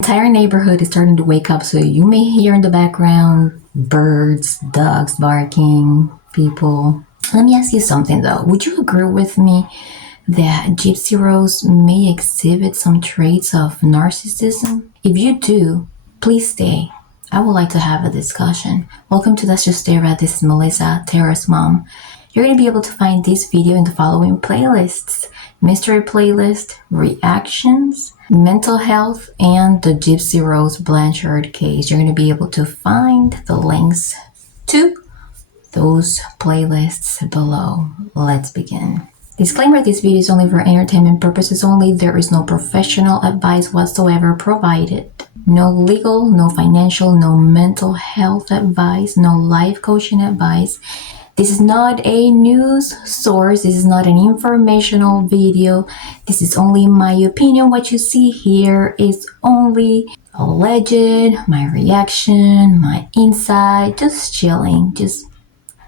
Entire neighborhood is starting to wake up, so you may hear in the background birds, dogs barking, people. Let me ask you something though. Would you agree with me that Gypsy Rose may exhibit some traits of narcissism? If you do, please stay. I would like to have a discussion. Welcome to Let's Just Stay Red. This is Melissa, Tara's mom. You're going to be able to find this video in the following playlists: mystery playlist, reactions, mental health, and the Gypsy Rose Blanchard case. You're going to be able to find the links to those playlists below. Let's begin. Disclaimer: this video is only for entertainment purposes only. There is no professional advice whatsoever provided. No legal, no financial, no mental health advice, no life coaching advice. This is not a news source. This is not an informational video. This is only my opinion. What you see here is only alleged, my reaction, my insight, just chilling. Just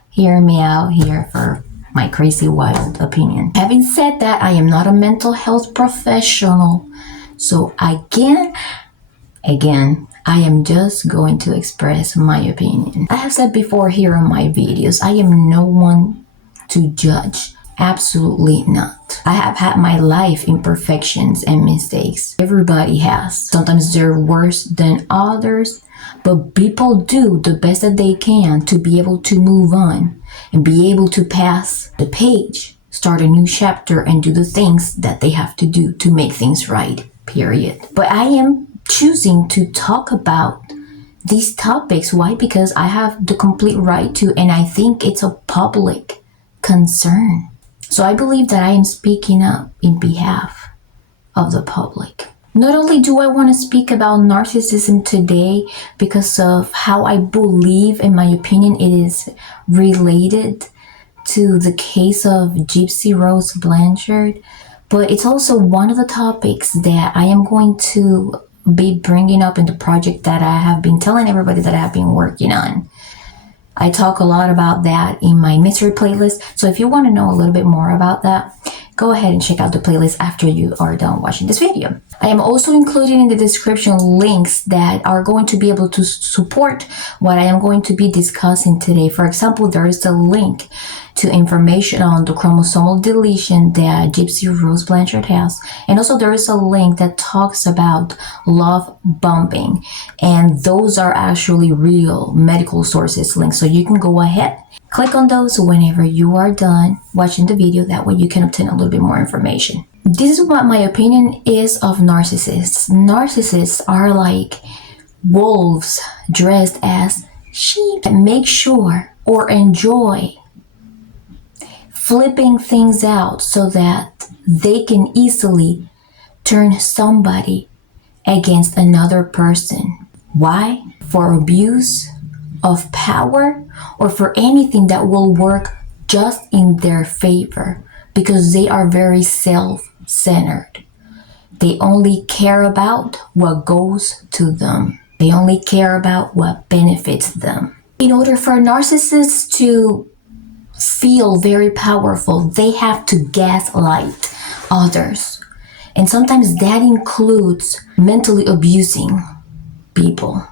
hear me out here for my crazy wild opinion. Having said that, I am not a mental health professional. So again, I am just going to express my opinion. I have said before here on my videos, I am no one to judge. Absolutely not. I have had my life imperfections and mistakes. Everybody has. Sometimes they're worse than others, but people do the best that they can to be able to move on and be able to pass the page, start a new chapter, and do the things that they have to do to make things right, period. But I am choosing to talk about these topics. Why? Because I have the complete right to, and I think it's a public concern. So I believe that I am speaking up in behalf of the public. Not only do I want to speak about narcissism today because of how I believe, in my opinion, it is related to the case of Gypsy Rose Blanchard, but it's also one of the topics that I am going to be bringing up in the project that I have been telling everybody that I have been working on. I talk a lot about that in my mystery playlist. So if you want to know a little bit more about that, go ahead and check out the playlist after you are done watching this video. I am also including in the description links that are going to be able to support what I am going to be discussing today. For example, there is a link to information on the chromosomal deletion that Gypsy Rose Blanchard has. And also there is a link that talks about love bombing. And those are actually real medical sources links. So you can go ahead, click on those whenever you are done watching the video. That way you can obtain a little bit more information. This is what my opinion is of narcissists. Narcissists are like wolves dressed as sheep that make sure or enjoy flipping things out so that they can easily turn somebody against another person. Why? For abuse of power or for anything that will work just in their favor, because they are very self-centered. They only care about what goes to them. They only care about what benefits them. In order for narcissists to feel very powerful, they have to gaslight others. And sometimes that includes mentally abusing people,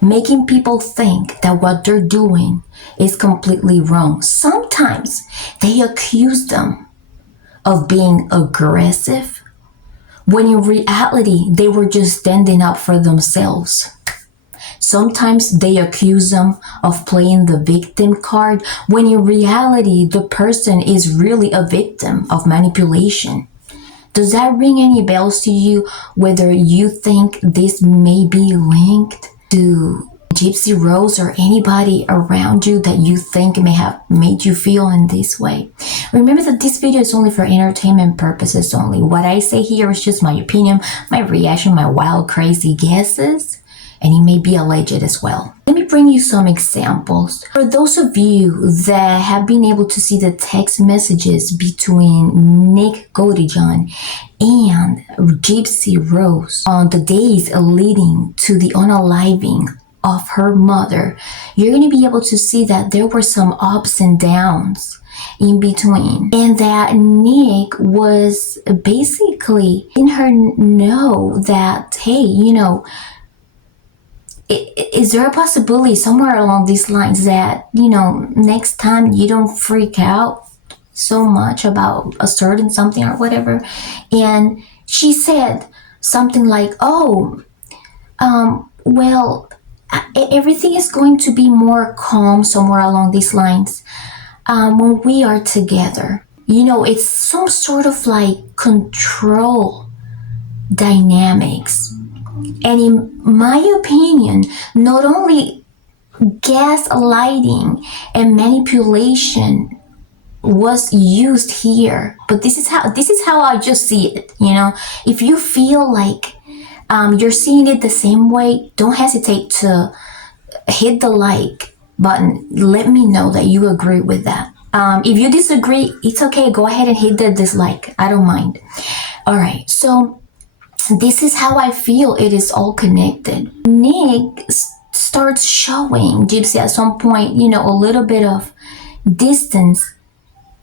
making people think that what they're doing is completely wrong. Sometimes they accuse them of being aggressive, when in reality, they were just standing up for themselves. Sometimes they accuse them of playing the victim card, when in reality, the person is really a victim of manipulation. Does that ring any bells to you, whether you think this may be linked to Gypsy Rose or anybody around you that you think may have made you feel in this way? Remember that this video is only for entertainment purposes only. What I say here is just my opinion, my reaction, my wild, crazy guesses, and it may be alleged as well. Let me bring you some examples. For those of you that have been able to see the text messages between Nick Godijan and Gypsy Rose on the days leading to the unaliving of her mother, you're going to be able to see that there were some ups and downs in between, and that Nick was basically letting her know that, hey, is there a possibility somewhere along these lines that, next time you don't freak out so much about a certain something or whatever? And she said something like, oh, well, everything is going to be more calm somewhere along these lines when we are together. It's some sort of like control dynamics. And in my opinion, not only gaslighting and manipulation was used here, but this is how I just see it. If you feel like you're seeing it the same way, don't hesitate to hit the like button. Let me know that you agree with that. If you disagree, it's okay. Go ahead and hit the dislike. I don't mind. All right. So this is how I feel it is all connected. Nick starts showing Gypsy at some point, a little bit of distance.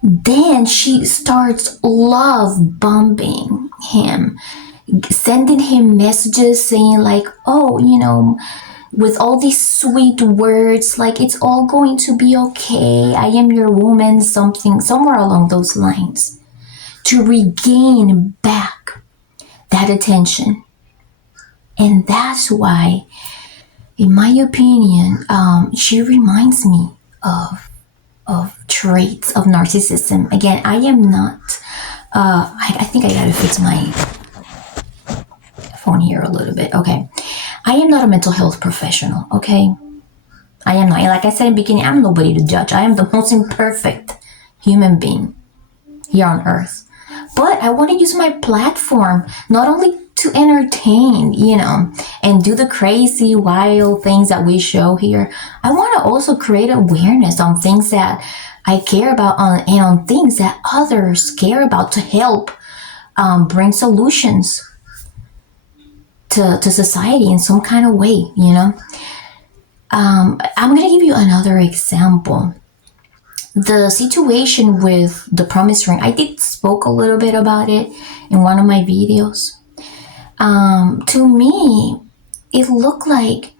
Then she starts love bombing him, sending him messages saying like, oh, with all these sweet words, like it's all going to be okay. I am your woman, somewhere along those lines, to regain back that attention. And that's why, in my opinion, she reminds me of traits of narcissism. Again, I am not, I think I gotta fix my phone here a little bit. Okay. I am not a mental health professional, okay? I am not. Like I said in the beginning, I'm nobody to judge. I am the most imperfect human being here on earth. But I want to use my platform not only to entertain, and do the crazy, wild things that we show here. I want to also create awareness on things that I care about and on things that others care about to help bring solutions to society in some kind of way, I'm going to give you another example. The situation with the promise ring, I did spoke a little bit about it in one of my videos. To me, it looked like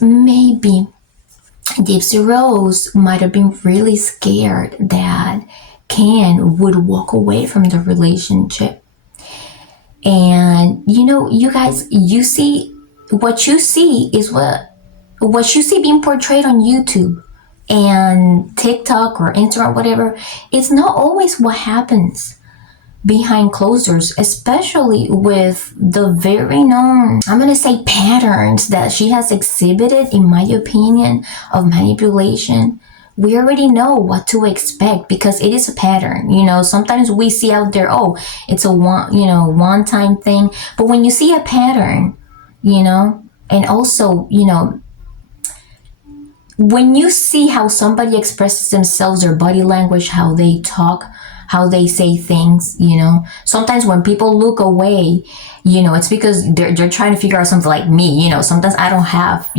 maybe Gypsy Rose might have been really scared that Ken would walk away from the relationship. And you guys, you see what you see is what you see being portrayed on YouTube and TikTok or Instagram, whatever. It's not always what happens behind closed doors, especially with the very known, I'm going to say, patterns that she has exhibited, in my opinion, of manipulation. We already know what to expect because it is a pattern. Sometimes we see out there, oh, it's a one-time thing. But when you see a pattern, and also, when you see how somebody expresses themselves, their body language, how they talk, how they say things, sometimes when people look away, it's because they're trying to figure out something. Like me, sometimes I don't have,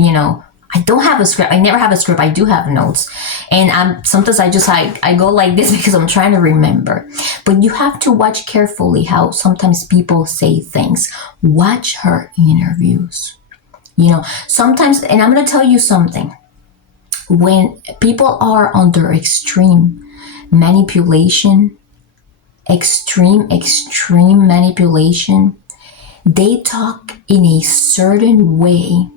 I don't have a script. I never have a script. I do have notes. And sometimes I just I go like this because I'm trying to remember. But you have to watch carefully how sometimes people say things. Watch her interviews. Sometimes, and I'm going to tell you something. When people are under extreme manipulation, extreme manipulation, they talk in a certain way,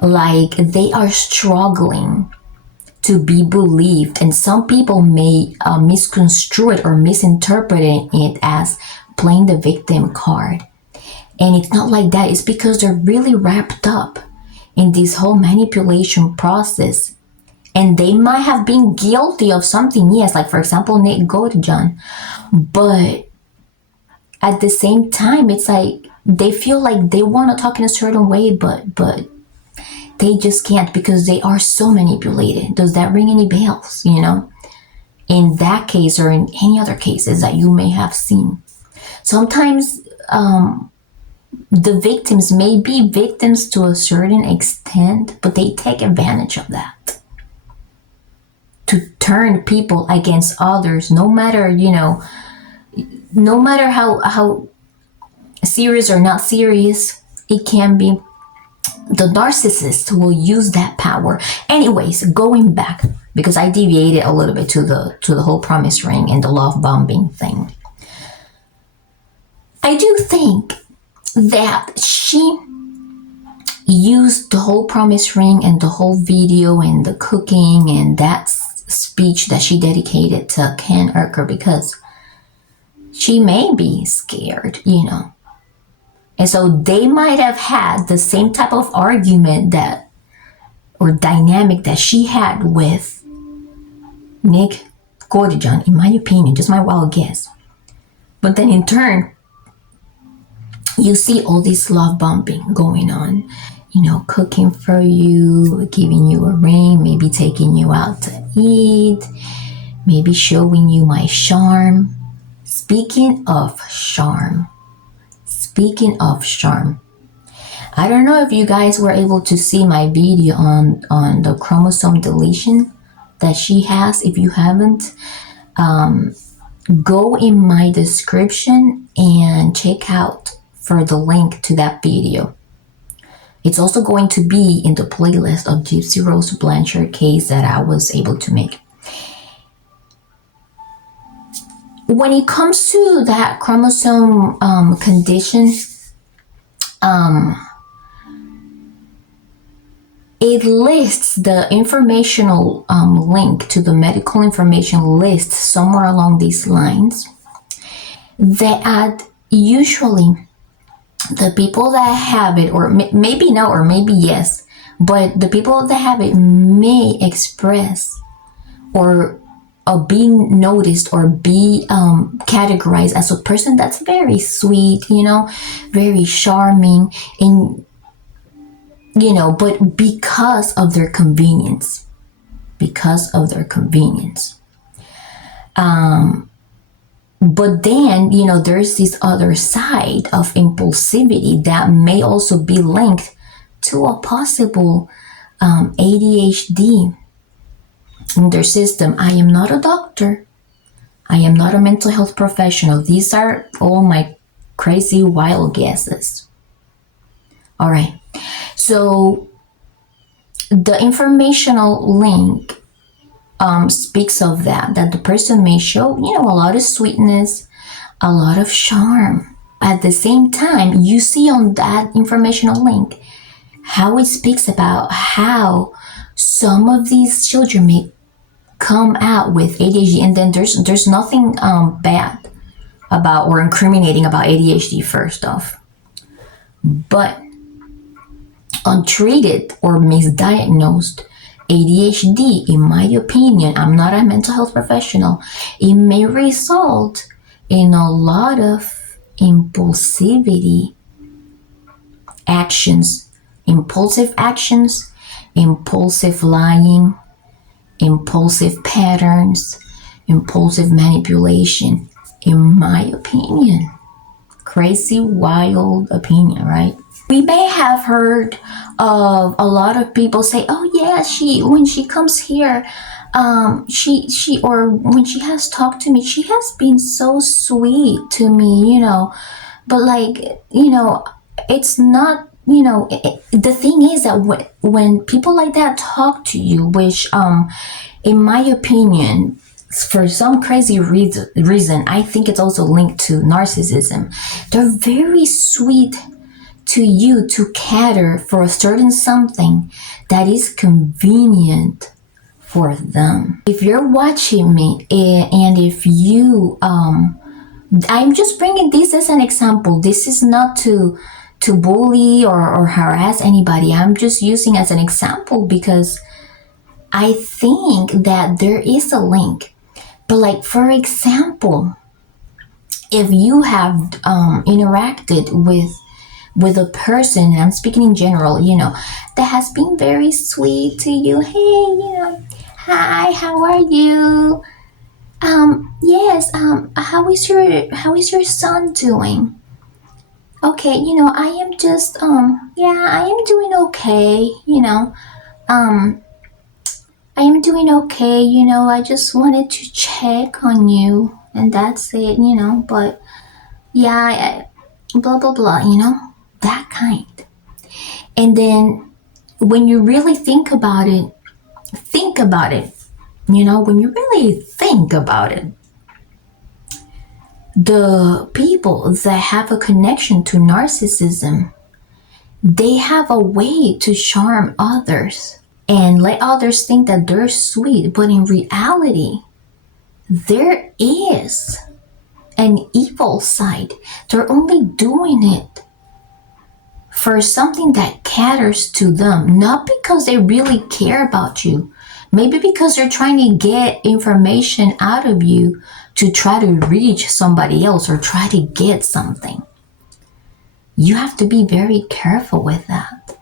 like they are struggling to be believed, and some people may misconstrue it or misinterpret it as playing the victim card. And it's not like that. It's because they're really wrapped up in this whole manipulation process, and they might have been guilty of something, yes, like for example Nick John, but at the same time it's like they feel like they want to talk in a certain way, but they just can't because they are so manipulated. Does that ring any bells, in that case or in any other cases that you may have seen? Sometimes the victims may be victims to a certain extent, but they take advantage of that to turn people against others, no matter, no matter how serious or not serious it can be. The narcissist will use that power. Anyways, going back, because I deviated a little bit to the whole promise ring and the love bombing thing. I do think that she used the whole promise ring and the whole video and the cooking and that speech that she dedicated to Ken Urker because she may be scared, And so they might have had the same type of argument or dynamic that she had with Nick Gordijan, in my opinion, just my wild guess. But then in turn, you see all this love bombing going on, cooking for you, giving you a ring, maybe taking you out to eat, maybe showing you my charm. Speaking of charm, I don't know if you guys were able to see my video on the chromosome deletion that she has. If you haven't, go in my description and check out for the link to that video. It's also going to be in the playlist of Gypsy Rose Blanchard case that I was able to make. When it comes to that chromosome condition, it lists the informational link to the medical information list somewhere along these lines that usually the people that have it, or maybe no, or maybe yes, but the people that have it may express or being noticed or be categorized as a person that's very sweet, very charming, and but because of their convenience. But then, there's this other side of impulsivity that may also be linked to a possible ADHD in their system. I am not a doctor. I am not a mental health professional. These are all my crazy, wild guesses. All right. So the informational link speaks of that the person may show, a lot of sweetness, a lot of charm. At the same time, you see on that informational link how it speaks about how some of these children may come out with ADHD, and then there's nothing bad about or incriminating about ADHD first off. But untreated or misdiagnosed ADHD, in my opinion, I'm not a mental health professional, it may result in a lot of impulsivity actions, impulsive lying, impulsive patterns, impulsive manipulation, in my opinion. Crazy, wild opinion, right? We may have heard of a lot of people say, oh yeah, when she comes here, or when she has talked to me, she has been so sweet to me, but it's not, the thing is that when people like that talk to you, which, in my opinion, for some crazy reason, I think it's also linked to narcissism. They're very sweet to you to cater for a certain something that is convenient for them. If you're watching me and if you, I'm just bringing this as an example. This is not to bully or harass anybody. I'm just using as an example because I think that there is a link. But for example, if you have interacted with a person, and I'm speaking in general, that has been very sweet to you. Hey, hi, how are you? Yes, how is your son doing? Okay, I am just, I am doing okay, I am doing okay, I just wanted to check on you, and that's it, but yeah, blah, blah, blah, that kind. And then when you really think about it, when you really think about it, the people that have a connection to narcissism, they have a way to charm others and let others think that they're sweet. But in reality, there is an evil side. They're only doing it for something that caters to them, not because they really care about you. Maybe because they're trying to get information out of you to try to reach somebody else or try to get something. You have to be very careful with that.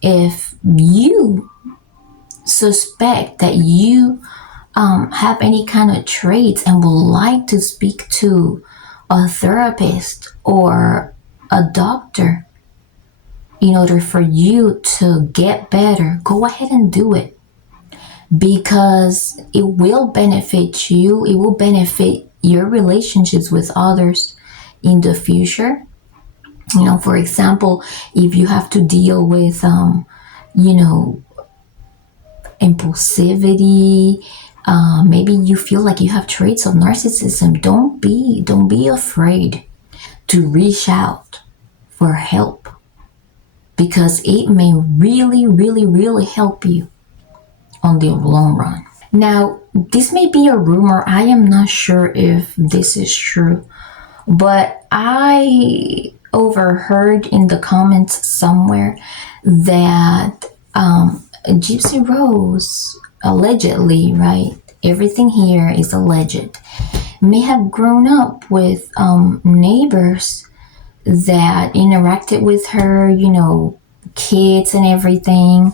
If you suspect that you have any kind of traits and would like to speak to a therapist or a doctor in order for you to get better, go ahead and do it, because it will benefit you. It will benefit your relationships with others in the future. For example, if you have to deal with impulsivity, maybe you feel like you have traits of narcissism, don't be afraid to reach out for help, because it may really, really, really help you on the long run. Now, this may be a rumor. I am not sure if this is true, but I overheard in the comments somewhere that Gypsy Rose, allegedly, right? Everything here is alleged, may have grown up with neighbors that interacted with her, kids and everything.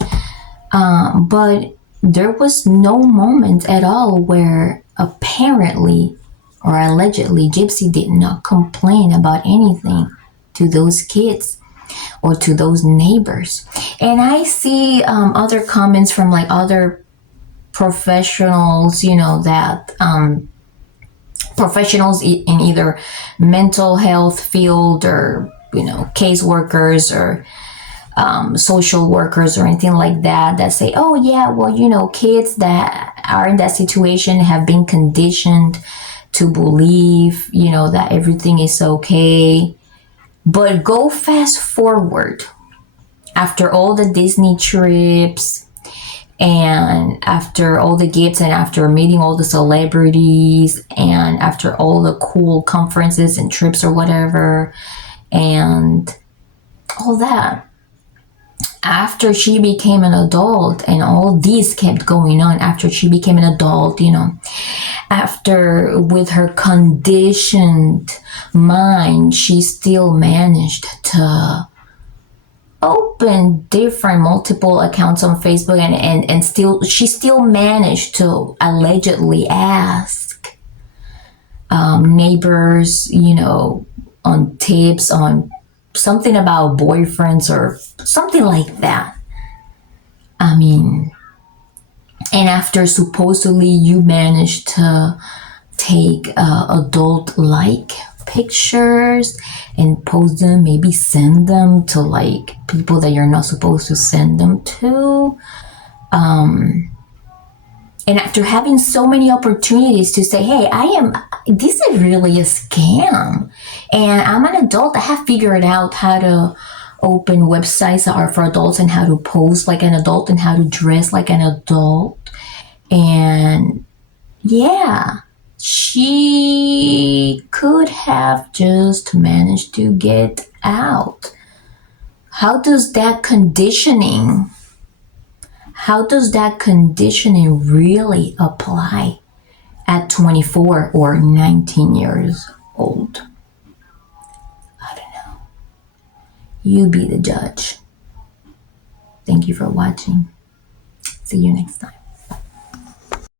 But there was no moment at all where apparently or allegedly Gypsy did not complain about anything to those kids or to those neighbors. And I see other comments from like other professionals, that professionals in either mental health field or, case workers or social workers or anything like that say, oh yeah, well, kids that are in that situation have been conditioned to believe, that everything is okay. But go fast forward after all the Disney trips and after all the gifts and after meeting all the celebrities and after all the cool conferences and trips or whatever and all that. After she became an adult and all these kept going on after she became an adult, after with her conditioned mind, she still managed to open different multiple accounts on Facebook and she still managed to allegedly ask neighbors, on tips on something about boyfriends or something like that. I mean, and after supposedly you managed to take adult-like pictures and post them, maybe send them to like people that you're not supposed to send them to. And after having so many opportunities to say, hey, this is really a scam. And I'm an adult. I have figured out how to open websites that are for adults and how to pose like an adult and how to dress like an adult. And yeah, she could have just managed to get out. How does that conditioning really apply at 24 or 19 years old? I don't know. You be the judge. Thank you for watching. See you next time.